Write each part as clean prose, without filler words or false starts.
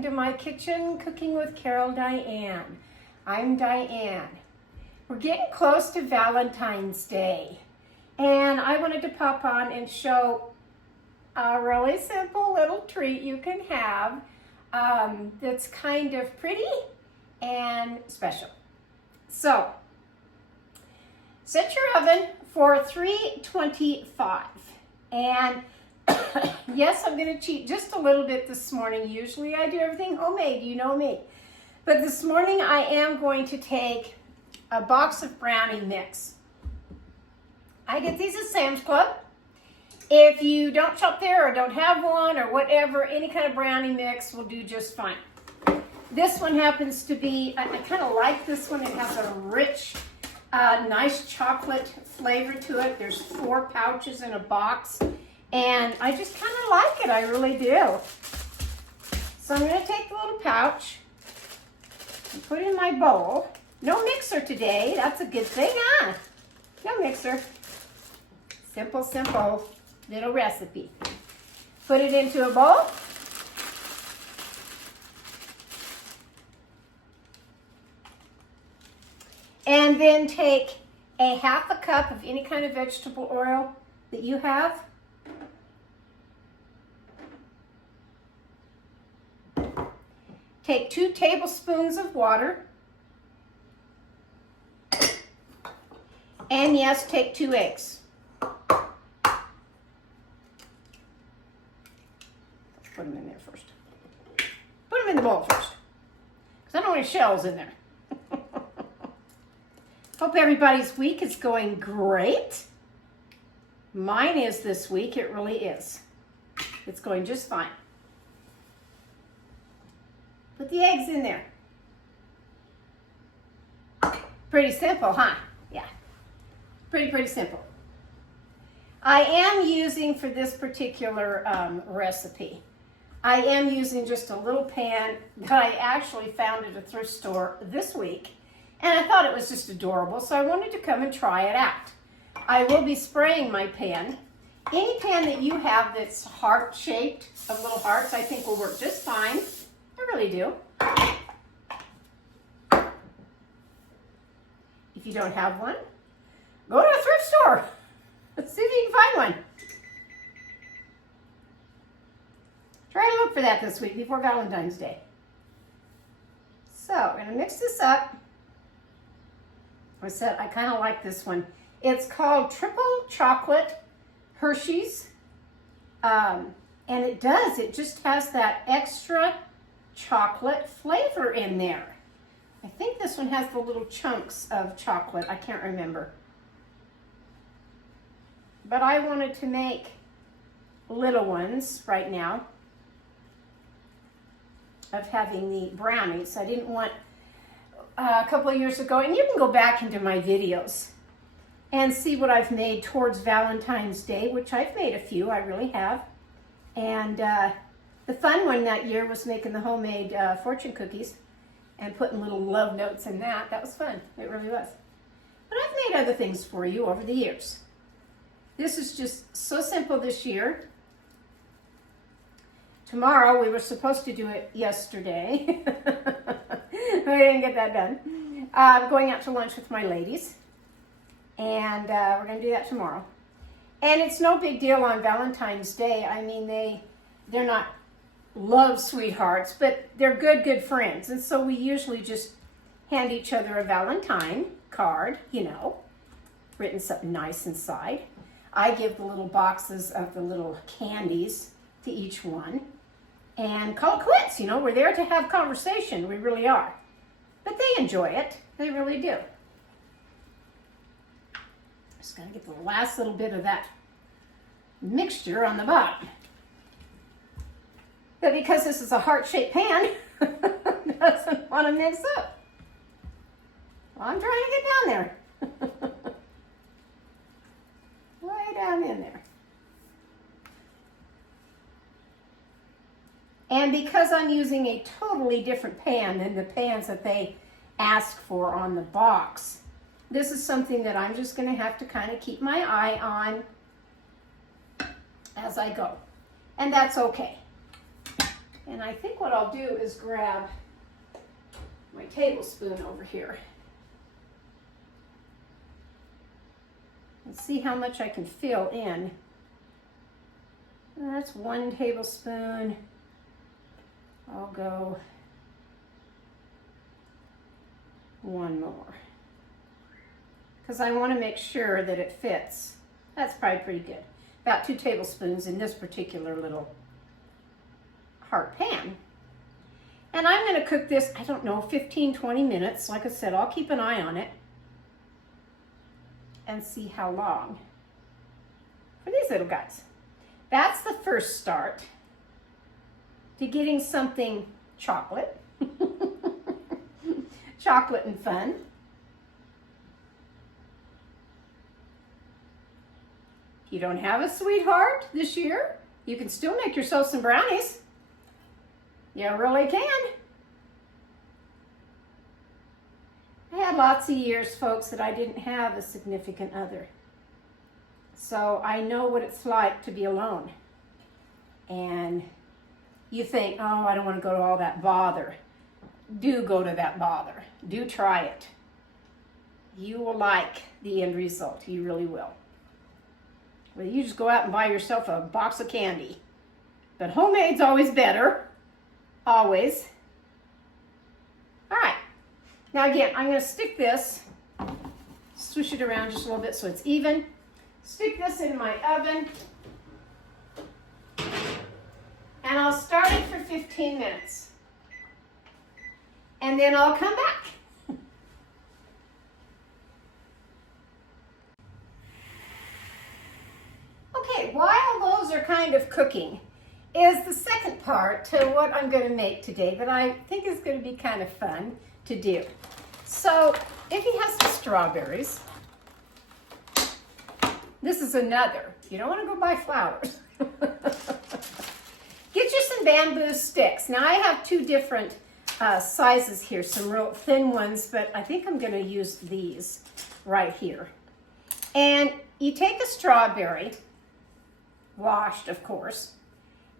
into my kitchen, Cooking with Carol Diane. I'm Diane. We're getting close to Valentine's Day, and I wanted to pop on and show a really simple little treat you can have that's kind of pretty and special. So, set your oven for 325, and yes, I'm going to cheat just a little bit this morning. Usually I do everything homemade, you know me. But this morning I am going to take a box of brownie mix. I get these at Sam's Club. If you don't shop there or don't have one or whatever, any kind of brownie mix will do just fine. This one happens to be, I kind of like this one. It has a rich, nice chocolate flavor to it. There's 4 pouches in a box. And I just kind of like it, I really do. So I'm going to take the little pouch and put it in my bowl. No mixer today, that's a good thing, huh? No mixer. Simple, simple little recipe. Put it into a bowl. And then take a half a cup of any kind of vegetable oil that you have. Take 2 tablespoons of water. And yes, take 2 eggs. Let's put them in there first. Put them in the bowl first, because I don't want any shells in there. Hope everybody's week is going great. Mine is this week, it really is. It's going just fine. Put the eggs in there. Pretty simple, huh? Yeah. Pretty simple. I am using, for this particular recipe, I am using just a little pan that I actually found at a thrift store this week. And I thought it was just adorable, so I wanted to come and try it out. I will be spraying my pan. Any pan that you have that's heart-shaped, of little hearts, I think will work just fine. I really do. If you don't have one, go to a thrift store. Let's see if you can find one. Try to look for that this week before Valentine's Day. So, I'm going to mix this up. I said I kind of like this one. It's called Triple Chocolate Hershey's. And it just has that extra chocolate flavor in there. I think this one has the little chunks of chocolate. I can't remember. But I wanted to make little ones right now of having the brownies. I didn't want a couple of years ago, and you can go back into my videos and see what I've made towards Valentine's Day, which I've made a few, I really have. And the fun one that year was making the homemade fortune cookies and putting little love notes in that. That was fun. It really was. But I've made other things for you over the years. This is just so simple this year. Tomorrow, we were supposed to do it yesterday. We didn't get that done. I'm going out to lunch with my ladies. And we're going to do that tomorrow. And it's no big deal on Valentine's Day. I mean, they're not love sweethearts, but they're good friends. And so we usually just hand each other a Valentine card, you know, written something nice inside. I give the little boxes of the little candies to each one and call it quits. You know, we're there to have conversation. We really are. But they enjoy it. They really do. Just gotta get the last little bit of that mixture on the bottom. But because this is a heart-shaped pan, it doesn't want to mix up. Well, I'm trying to get down there. Way down in there. And because I'm using a totally different pan than the pans that they ask for on the box, this is something that I'm just going to have to kind of keep my eye on as I go. And that's okay. And I think what I'll do is grab my tablespoon over here and see how much I can fill in. That's 1 tablespoon. I'll go 1 more because I want to make sure that it fits. That's probably pretty good. About 2 tablespoons in this particular little heart pan. And I'm going to cook this, I don't know, 15, 20 minutes. Like I said, I'll keep an eye on it and see how long for these little guys. That's the first start to getting something chocolate. Chocolate and fun. If you don't have a sweetheart this year, you can still make yourself some brownies. You really can. I had lots of years, folks, that I didn't have a significant other. So I know what it's like to be alone. And you think, oh, I don't want to go to all that bother. Do go to that bother. Do try it. You will like the end result. You really will. Well, you just go out and buy yourself a box of candy. But homemade's always better. Always. All right. Now again, I'm going to stick this, swish it around just a little bit so it's even. Stick this in my oven. And I'll start it for 15 minutes. And then I'll come back. Okay, while those are kind of cooking, is the second part to what I'm going to make today that I think is going to be kind of fun to do. So, if you have some strawberries, this is another. You don't want to go buy flowers. Get you some bamboo sticks. Now, I have 2 different sizes here, some real thin ones, but I think I'm going to use these right here. And you take a strawberry, washed, of course,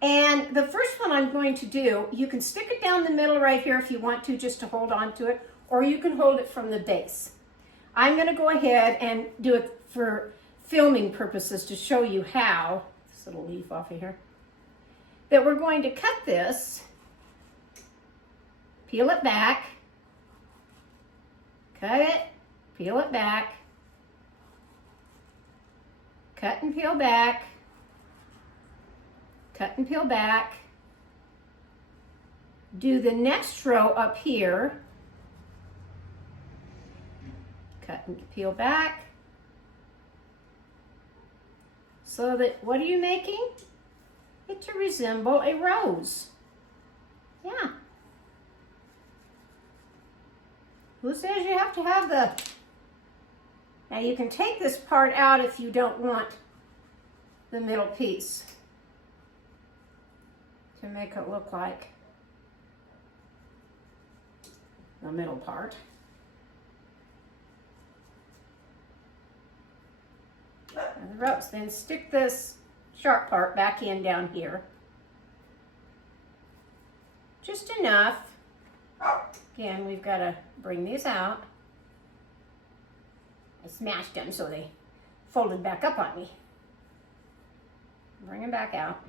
and the first one I'm going to do, you can stick it down the middle right here if you want to, just to hold on to it, or you can hold it from the base. I'm going to go ahead and do it for filming purposes to show you how, this little leaf off of here, that we're going to cut this, peel it back, cut it, peel it back, cut and peel back, cut and peel back, do the next row up here, cut and peel back, so that, what are you making? It to resemble a rose. Yeah. Who says you have to have the... Now you can take this part out if you don't want the middle piece to make it look like the middle part. And the rose. Then stick this sharp part back in down here. Just enough. Again, we've got to bring these out. I smashed them so they folded back up on me. Bring them back out.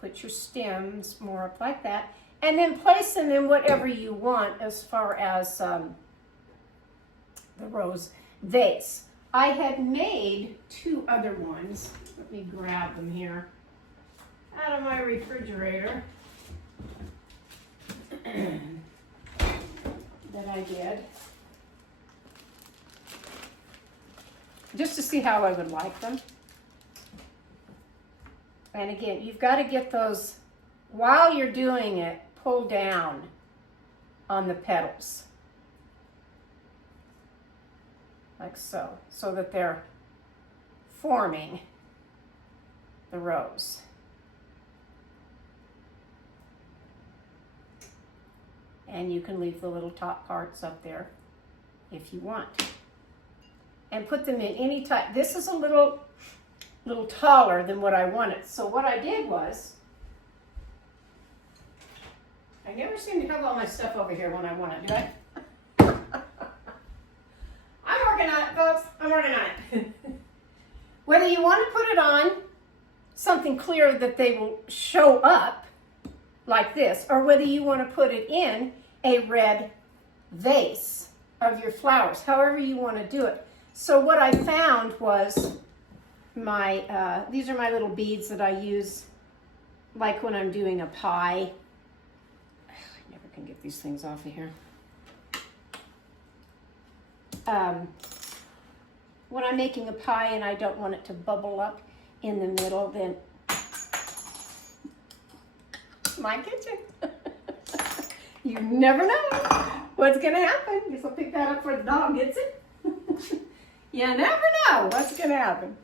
Put your stems more up like that. And then place them in whatever you want as far as the rose vase. I had made 2 other ones. Let me grab them here out of my refrigerator that I did. Just to see how I would like them. And again, you've got to get those, while you're doing it, pull down on the petals. Like so, so that they're forming the rose. And you can leave the little top parts up there if you want. And put them in any type. This is a little little taller than what I wanted. So what I did was, I never seem to have all my stuff over here when I want it, do I? I'm working on it, folks. I'm working on it. Whether you want to put it on something clear that they will show up like this, or whether you want to put it in a red vase of your flowers, however you want to do it. So what I found was my, these are my little beads that I use like when I'm doing a pie. I never can get these things off of here. When I'm making a pie and I don't want it to bubble up in the middle, then my kitchen. You never know what's gonna happen. Guess I'll pick that up before the dog gets it. You never know what's gonna happen.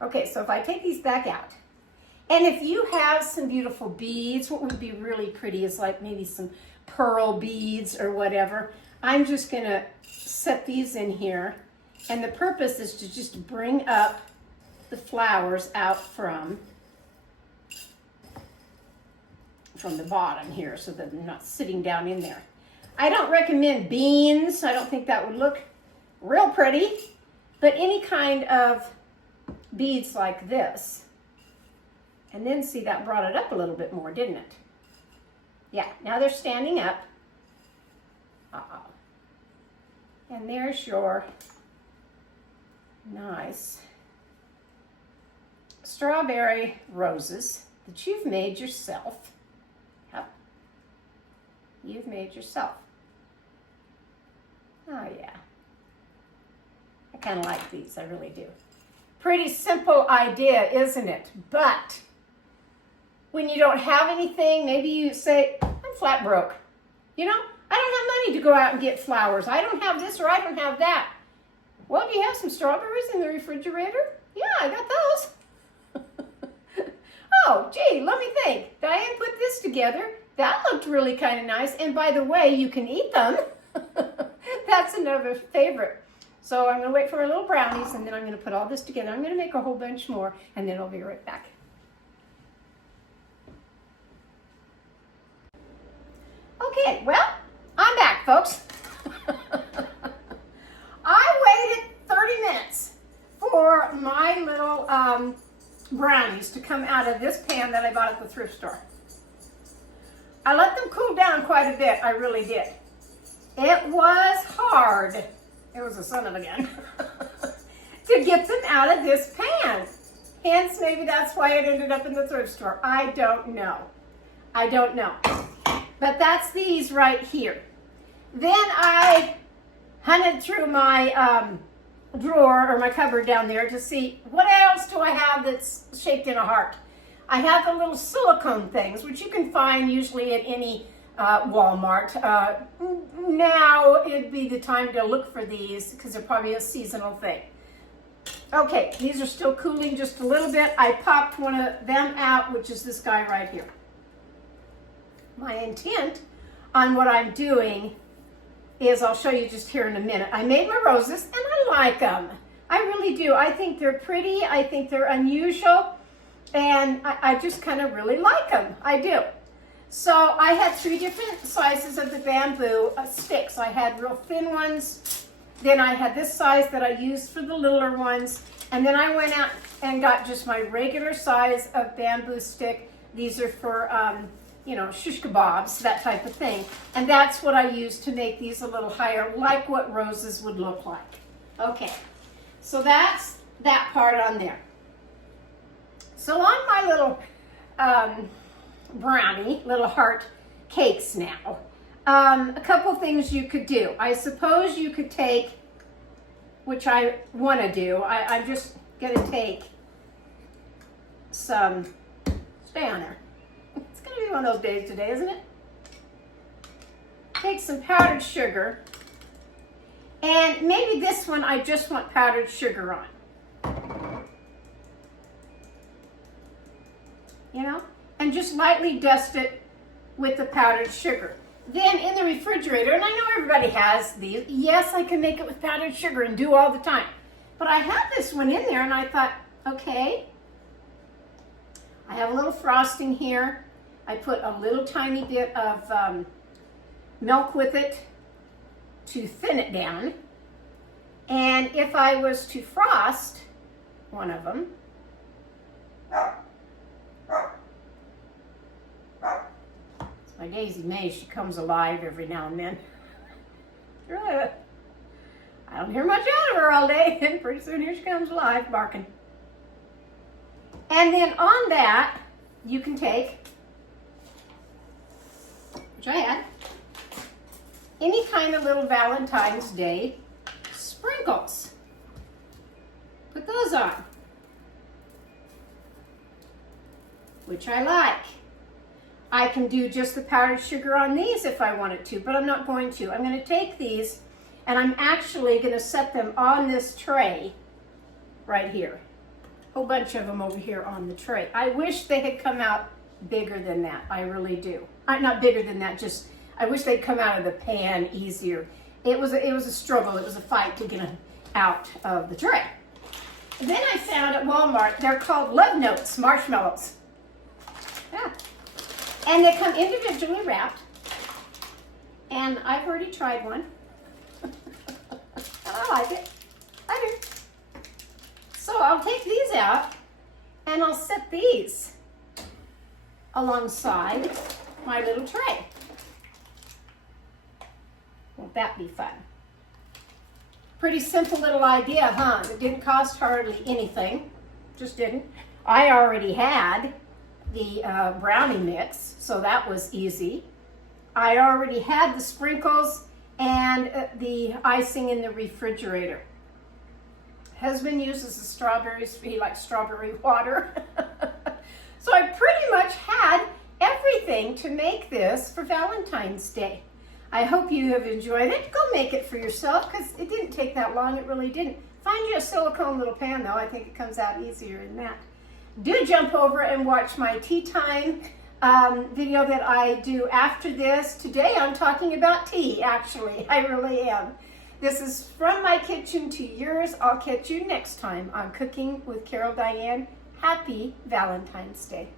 Okay, so if I take these back out, and if you have some beautiful beads, what would be really pretty is like maybe some pearl beads or whatever. I'm just gonna set these in here, and the purpose is to just bring up the flowers out from the bottom here so that they're not sitting down in there. I don't recommend beans. I don't think that would look real pretty, but any kind of beads like this. And then see, that brought it up a little bit more, didn't it? Yeah, now they're standing up. Uh-oh. And there's your nice strawberry roses that you've made yourself. Yep. You've made yourself. Oh yeah. I kind of like these, I really do. Pretty simple idea, isn't it? But when you don't have anything, maybe you say, I'm flat broke. You know, I don't have money to go out and get flowers. I don't have this or I don't have that. Well, do you have some strawberries in the refrigerator? Yeah, I got those. Oh, gee, let me think. Diane put this together. That looked really kind of nice. And by the way, you can eat them. That's another favorite. So I'm going to wait for our little brownies, and then I'm going to put all this together. I'm going to make a whole bunch more, and then I'll be right back. Okay, well, I'm back, folks. I waited 30 minutes for my little brownies to come out of this pan that I bought at the thrift store. I let them cool down quite a bit, I really did. It was hard, it was a son of a gun, to get them out of this pan. Hence, maybe that's why it ended up in the thrift store. I don't know. I don't know. But that's these right here. Then I hunted through my drawer or my cupboard down there to see what else do I have that's shaped in a heart. I have the little silicone things, which you can find usually at any Walmart. Now it'd be the time to look for these because they're probably a seasonal thing. Okay, these are still cooling just a little bit. I popped one of them out, which is this guy right here. My intent on what I'm doing is, I'll show you just here in a minute. I made my roses and I like them. I really do. I think they're pretty. I think they're unusual. And I just kind of really like them. I do. So I had 3 different sizes of the bamboo sticks. I had real thin ones. Then I had this size that I used for the littler ones. And then I went out and got just my regular size of bamboo stick. These are for, you know, shish kebabs, that type of thing. And that's what I used to make these a little higher, like what roses would look like. Okay, so that's that part on there. So on my little brownie, little heart cakes now, a couple things you could do. I suppose you could take, which I want to do, I'm just going to take some, stay on there. It's going to be one of those days today, isn't it? Take some powdered sugar, and maybe this one I just want powdered sugar on. You know, and just lightly dust it with the powdered sugar. Then in the refrigerator, and I know everybody has these. Yes, I can make it with powdered sugar and do all the time. But I had this one in there and I thought, Okay. I have a little frosting here. I put a little tiny bit of milk with it to thin it down. And if I was to frost one of them, it's my Daisy May. She comes alive every now and then. I don't hear much out of her all day, and pretty soon here she comes alive, barking. And then on that, you can take, which I had, any kind of little Valentine's Day sprinkles. Put those on, which I like. I can do just the powdered sugar on these if I wanted to, but I'm not going to. I'm going to take these and I'm actually going to set them on this tray right here. A whole bunch of them over here on the tray. I wish they had come out bigger than that. I really do. Not bigger than that, just I wish they'd come out of the pan easier. It was a struggle. It was a fight to get them out of the tray. And then I found at Walmart, they're called Love Notes marshmallows. Yeah. And they come individually wrapped. And I've already tried one. And I like it. I do. So I'll take these out and I'll set these alongside my little tray. Won't that be fun? Pretty simple little idea, huh? It didn't cost hardly anything. Just didn't. I already had the brownie mix, so that was easy. I already had the sprinkles and the icing in the refrigerator. Husband uses the strawberries, he likes strawberry water. So I pretty much had everything to make this for Valentine's Day. I hope you have enjoyed it. Go make it for yourself because it didn't take that long, it really didn't. Find you a silicone little pan though, I think it comes out easier than that. Do jump over and watch my tea time video that I do after this. Today I'm talking about tea, actually. I really am. This is from my kitchen to yours. I'll catch you next time on Cooking with Carol Diane. Happy Valentine's Day.